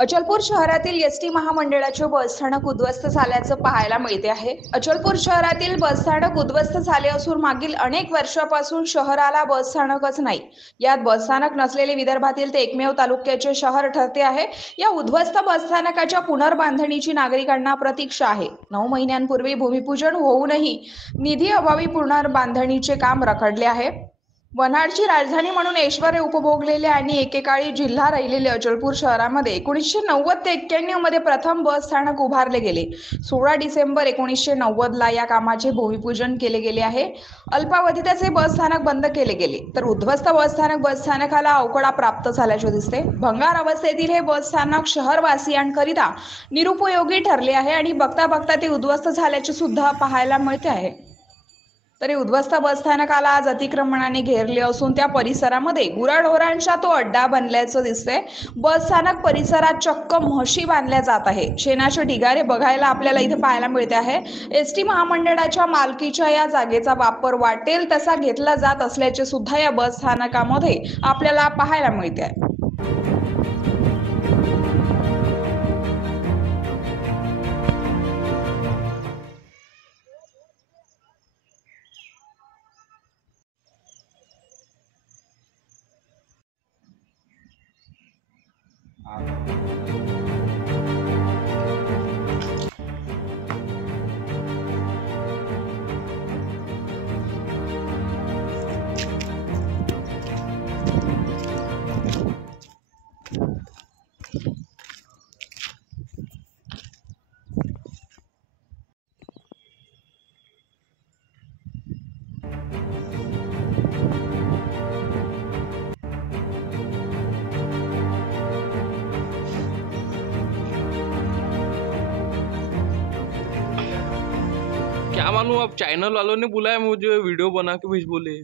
अचलपूर शहरातील एसटी महामंडळाचे बसस्थानक उद्ध्वस्त झाल्याचं पाहायला मिळते आहे। अचलपूर शहरातील बसस्थानक उद्ध्वस्त झाले असून मागील अनेक वर्षापासून शहराला बसस्थानकच नाही। यात बसस्थानक नसलेले विदर्भातील ते एकमेव तालुक्याचे शहर ठरते आहे। या उद्ध्वस्त बसस्थानकाच्या पुनर्बांधणीची नागरिकांना प्रतीक्षा आहे। 9 महिन्यांपूर्वी भूमिपूजन होऊनही निधी अभावी पुनर्बांधणीचे काम रखडले आहे। वन्हाडची राजधानी म्हणून ऐश्वर्य उपभोगलेले आणि एकेकाळी जिल्हा राहिलेले अचलपूर शहरामध्ये 1990 ते 91 मध्ये प्रथम बस स्थानक उभारले गेले। 16 डिसेंबर 1990 ला या कामाचे भूमिपूजन केले गेले आहे। अल्पावधीतच हे बस स्थानक बंद केले गेले तर उद्ध्वस्त बसस्थानकाला अवकडा प्राप्त झाल्याचे दिसते। भंगार अवस्थेतील हे बस स्थानक शहरवासियांकरिता निरुपयोगी ठरले आहे आणि बघता बघता ते उद्ध्वस्त झाल्याचे सुद्धा पाहायला मिळते आहे। तरी उद्ध्वस्त बसस्थानकाला आज अतिक्रमणाने घेरले असून त्या परिसरामध्ये गुराढोरांचा तो अड्डा बनल्याचं दिसतंय। बसस्थानक परिसरात चक्क म्हशी बांधल्या जात आहे। शेणाचे ढिगारे बघायला आपल्याला इथे पाहायला मिळते आहे। एसटी महामंडळाच्या मालकीच्या या जागेचा वापर वाटेल तसा घेतला जात असल्याचे सुद्धा या बसस्थानकामध्ये आपल्याला पाहायला मिळते आहे। क्या मालूम, अब चैनल वालों ने बुलाया मुझे वीडियो बना के भेज बोले।